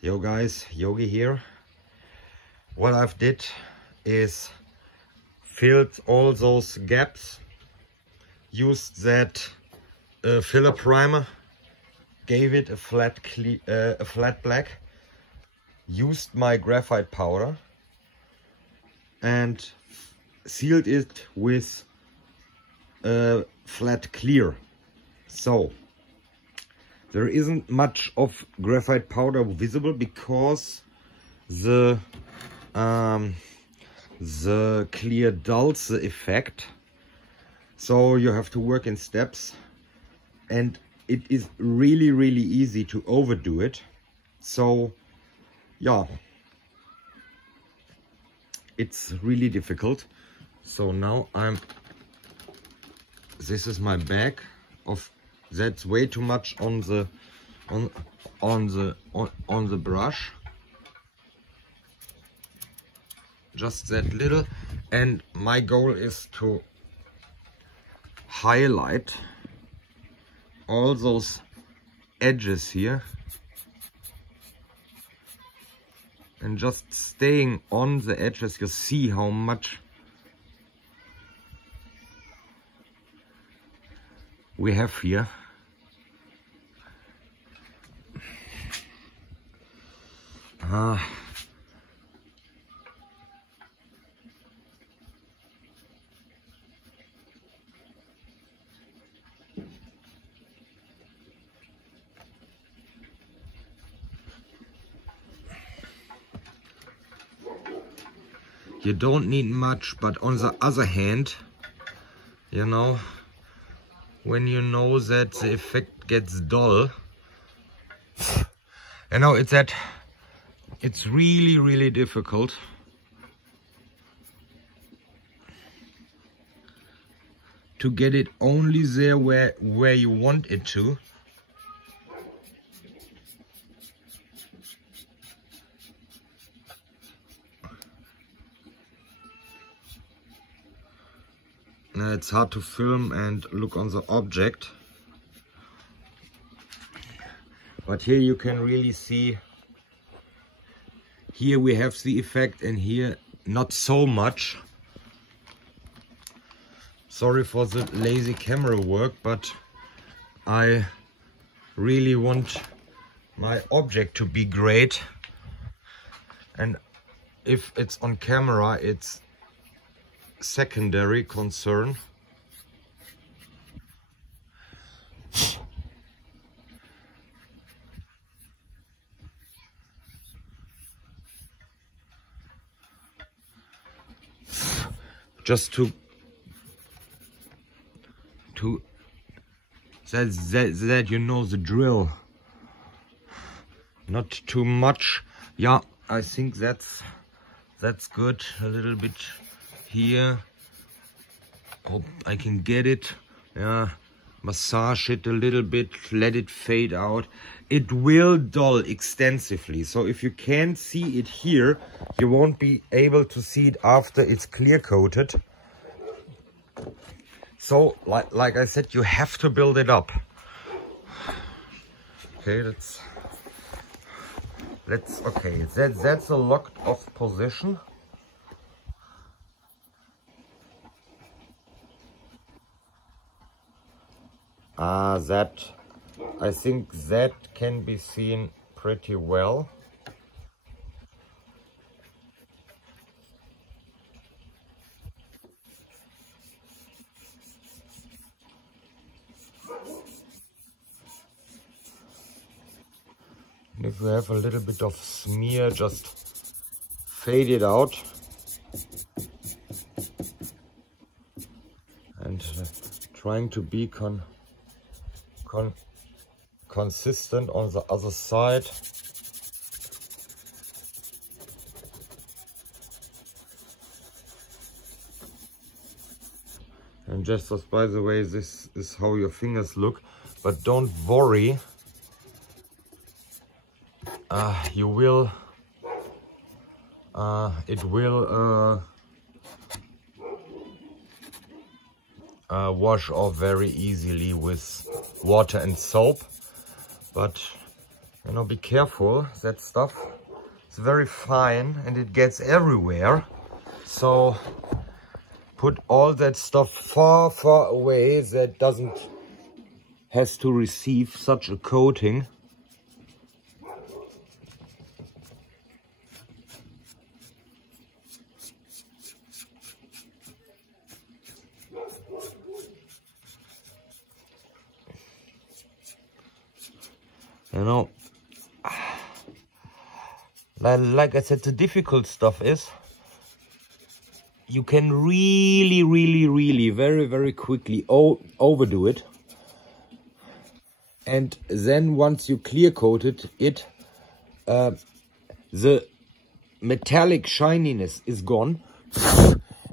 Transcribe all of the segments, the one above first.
Yo guys, Yogi here. What I've did is filled all those gaps, used that filler primer, gave it a flat black, used my graphite powder and sealed it with flat clear. So there isn't much of graphite powder visible because the clear dulls the effect. So you have to work in steps, and it is really easy to overdo it. So yeah, it's really difficult. So now this is my bag of, that's way too much on the brush, just that little, and my goal is to highlight all those edges here and just staying on the edges. You see how much we have here. You don't need much, but on the other hand, you know, when you know that the effect gets dull, you know, it's really difficult to get it only there where you want it to. Now it's hard to film and look on the object, but here you can really see. Here we have the effect, and here not so much. Sorry for the lazy camera work, but I really want my object to be great, and if it's on camera, it's secondary concern. Just to that you know the drill. Not too much. Yeah, I think that's good. A little bit here. Hope I can get it. Yeah, massage it a little bit, let it fade out. It will dull extensively, so if you can't see it here, you won't be able to see it after it's clear coated. So like I said, you have to build it up. Okay, okay, that's a locked off position. I think that can be seen pretty well. And if we have a little bit of smear, just fade it out. And trying to be consistent on the other side. And just as by the way, this is how your fingers look, but don't worry. It will wash off very easily with water and soap, but You know, be careful, that stuff is very fine and it gets everywhere. So put all that stuff far, far away that has to receive such a coating. You know, like I said, the difficult stuff is you can really very, very quickly overdo it. And then once you clear coated it, the metallic shininess is gone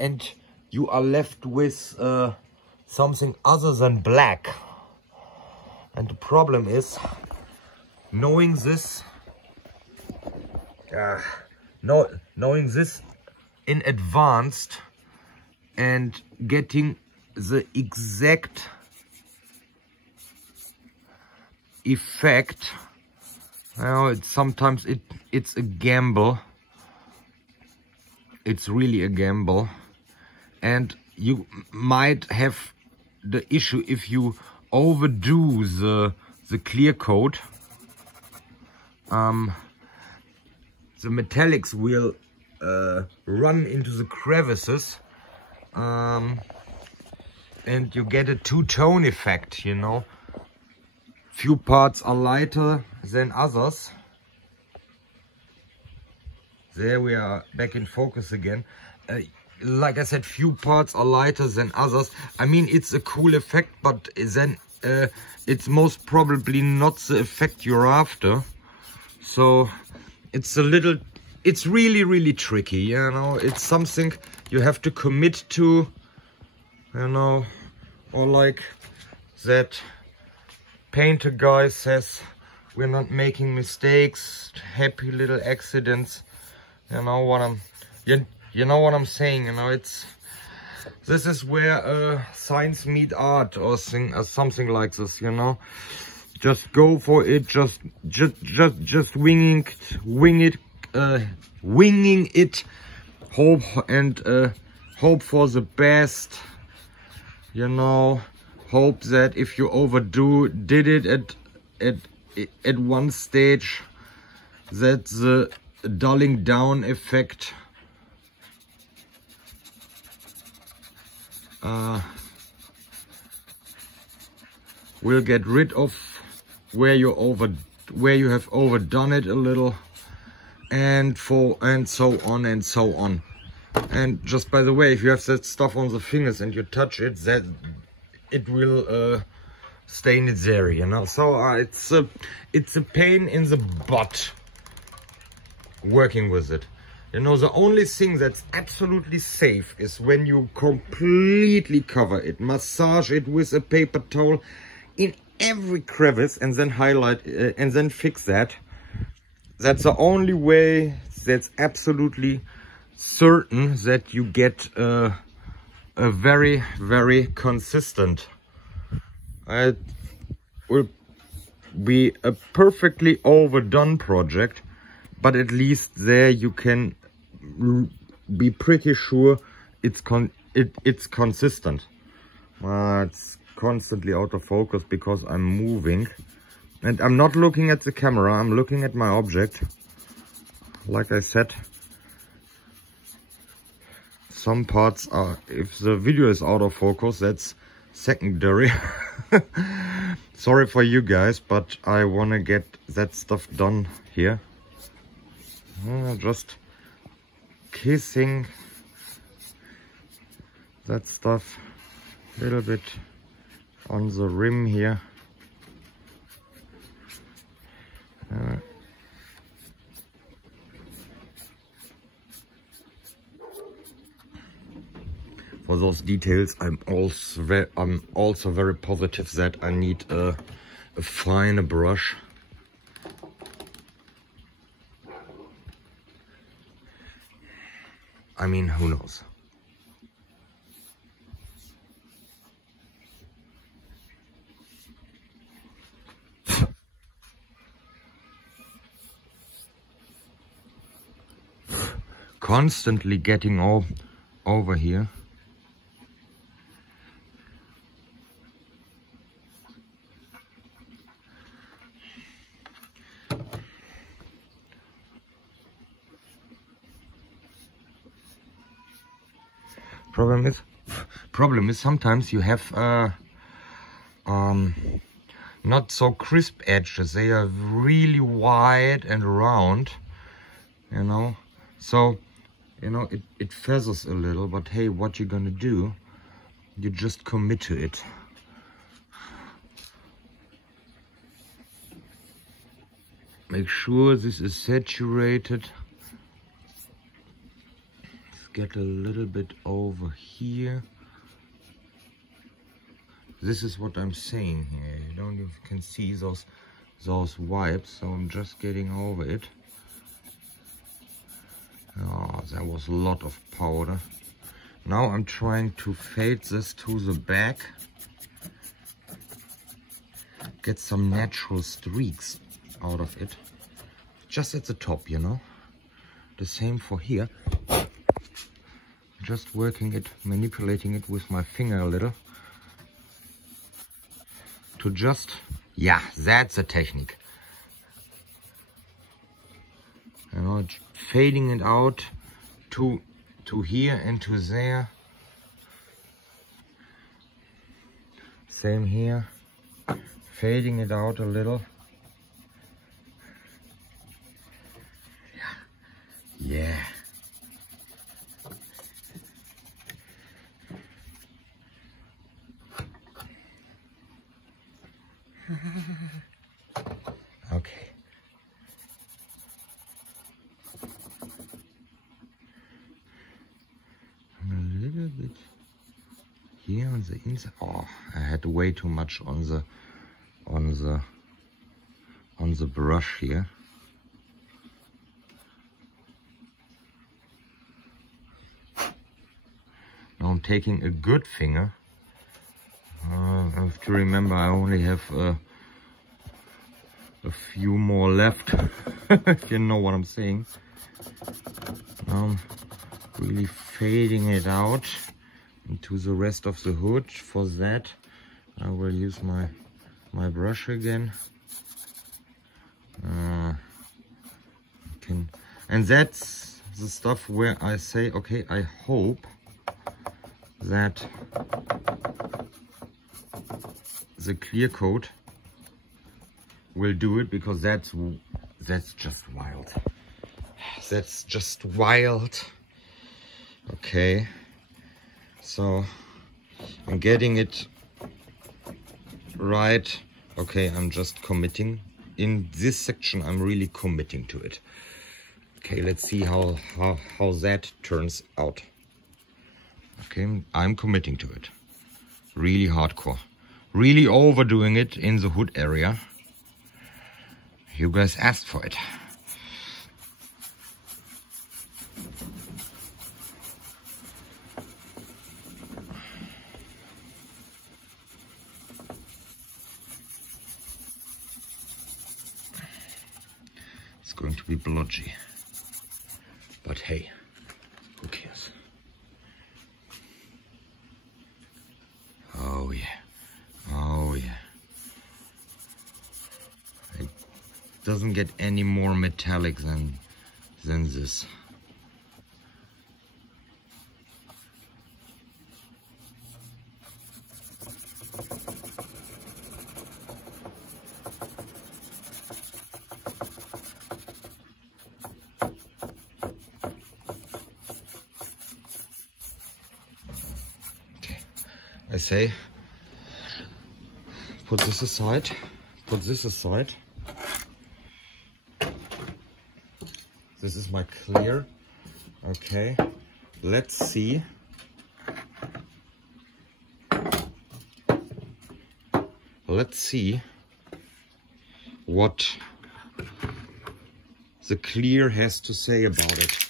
and you are left with something other than black. And the problem is, knowing this in advance and getting the exact effect, well, sometimes it's a gamble. It's really a gamble, and you might have the issue if you overdo the clear coat. The metallics will run into the crevices, and you get a two-tone effect, you know. Few parts are lighter than others. There we are back in focus again. Like I said, few parts are lighter than others. I mean, it's a cool effect, but then it's most probably not the effect you're after. So it's really tricky, you know. It's something you have to commit to, you know, or like that painter guy says, we're not making mistakes, happy little accidents. You know what I'm saying, you know. This is where science meet art, or something like this, you know. Just go for it, just winging it, hope for the best, you know. Hope that if you did it at one stage, that the dulling down effect will get rid of where you have overdone it a little, and so on and so on. And just by the way, if you have that stuff on the fingers and you touch it, that it will stain its area, you know. So it's a pain in the butt working with it. You know, the only thing that's absolutely safe is when you completely cover it, massage it with a paper towel in every crevice, and then highlight and then fix that. That's the only way that's absolutely certain that you get a very, very consistent. It will be a perfectly overdone project, but at least there you can be pretty sure it's consistent. It's constantly out of focus because I'm moving and I'm not looking at the camera, I'm looking at my object. Like I said, some parts are, if the video is out of focus, that's secondary. Sorry for you guys, but I want to get that stuff done here. Just kissing that stuff a little bit on the rim here. For those details, I'm also very positive that I need a finer brush. I mean, who knows? constantly getting over here. Problem is sometimes you have not so crisp edges. They are really wide and round, you know. So, you know, it feathers a little, but hey, what you're gonna do, you just commit to it. Make sure this is saturated. Let's get a little bit over here. This is what I'm saying here. You don't even can see those wipes, so I'm just getting over it. Oh, there was a lot of powder. Now I'm trying to fade this to the back. Get some natural streaks out of it. Just at the top, you know. The same for here. Just working it, manipulating it with my finger a little. To just, yeah, that's a technique. You know, fading it out to here and to there. Same here. Fading it out a little. Yeah. Okay. A little bit here on the inside. Oh, I had way too much on the brush here. Now I'm taking a good finger. I have to remember I only have a few more left, if you know what I'm saying. Now I'm really fading it out into the rest of the hood. For that, I will use my brush again. And that's the stuff where I say, okay, I hope that the clear coat will do it, because that's just wild. That's just wild. Okay, so I'm getting it right. Okay, I'm just committing. In this section, I'm really committing to it. Okay, let's see how that turns out. Okay, I'm committing to it. Really hardcore. Really overdoing it in the hood area. You guys asked for it. It's going to be blotchy. But hey, who cares? Oh yeah. Oh yeah. It doesn't get any more metallic than this. I say, put this aside, put this aside. This is my clear. Okay, let's see. Let's see what the clear has to say about it.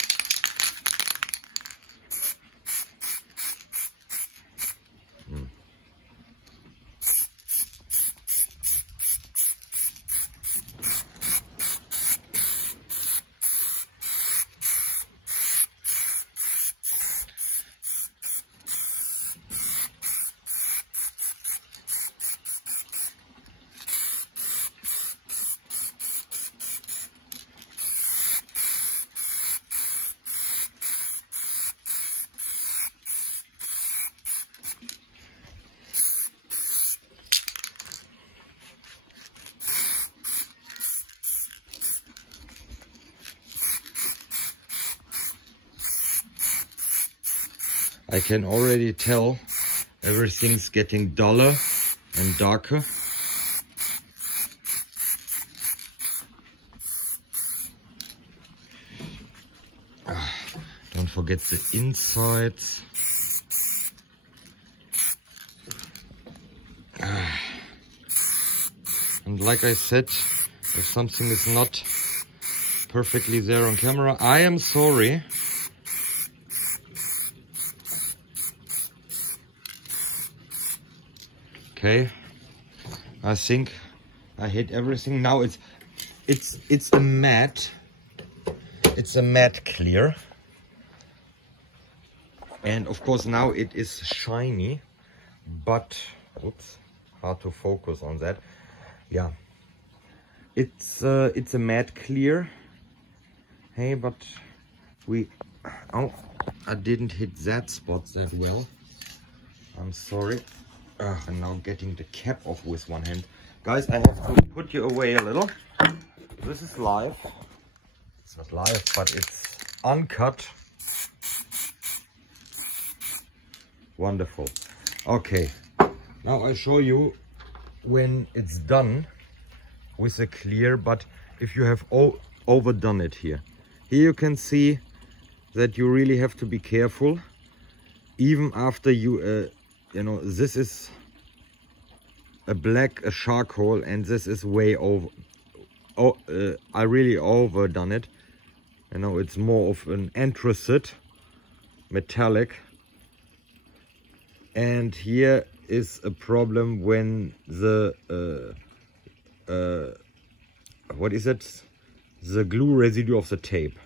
I can already tell everything's getting duller and darker. Don't forget the insides. And like I said, if something is not perfectly there on camera, I am sorry. Okay, I think I hit everything. Now it's a matte. It's a matte clear. And of course now it is shiny, but oops, hard to focus on that. Yeah, it's a matte clear. Hey, but I didn't hit that spot that well. I'm sorry. And now getting the cap off with one hand. Guys, I have to put you away a little. This is live. It's not live, but it's uncut. Wonderful. Okay, now I show you when it's done with the clear, but if you have overdone it here. Here you can see that you really have to be careful. Even after you, you know, this is a charcoal, and this is way over. I really overdone it. You know, it's more of an anthracite, metallic. And here is a problem when the what is it? The glue residue of the tape.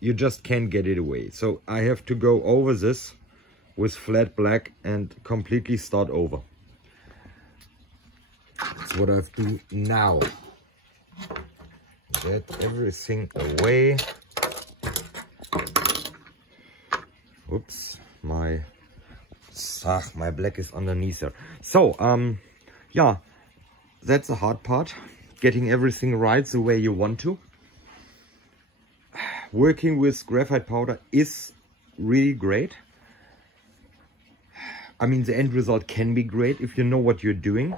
You just can't get it away. So I have to go over this with flat black and completely start over. That's what I have to do now. Get everything away. Oops, my black is underneath there. So, yeah, that's the hard part. Getting everything right the way you want to. Working with graphite powder is really great. I mean, the end result can be great if you know what you're doing.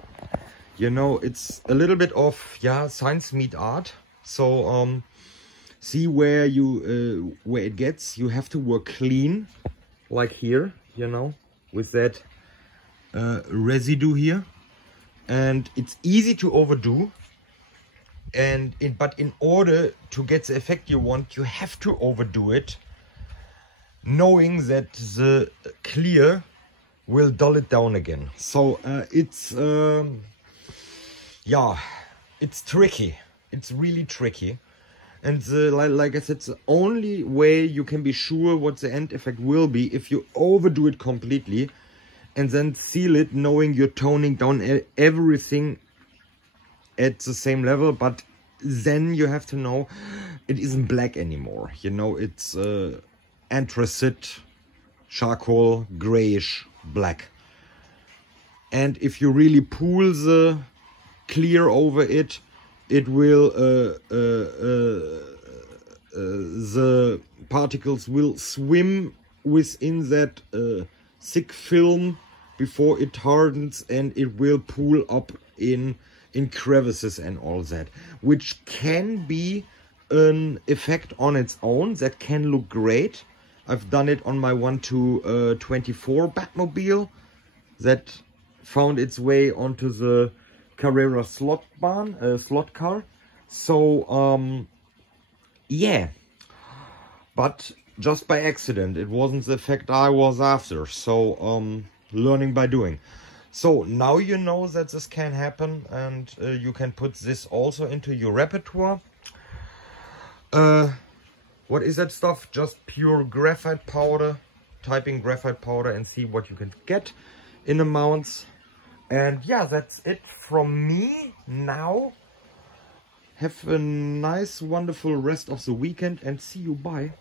You know, it's a little bit of, yeah, science meet art. So, see where where it gets. You have to work clean, like here, you know, with that residue here. And it's easy to overdo. But in order to get the effect you want, you have to overdo it, knowing that the clear will dull it down again. So yeah, it's tricky. It's really tricky. And like I said, the only way you can be sure what the end effect will be if you overdo it completely and then seal it, knowing you're toning down everything at the same level, but then you have to know it isn't black anymore. You know, it's anthracite, charcoal, grayish black. And if you really pool the clear over it, it will the particles will swim within that thick film before it hardens, and it will pool up in crevices and all that, which can be an effect on its own that can look great. I've done it on my 1-24 Batmobile that found its way onto the Carrera slot car. So yeah, but just by accident, it wasn't the effect I was after. So learning by doing. So now you know that this can happen, and you can put this also into your repertoire. What is that stuff? Just pure graphite powder. Type in graphite powder and see what you can get in amounts. And yeah, that's it from me now. Have a nice, wonderful rest of the weekend and see you. Bye.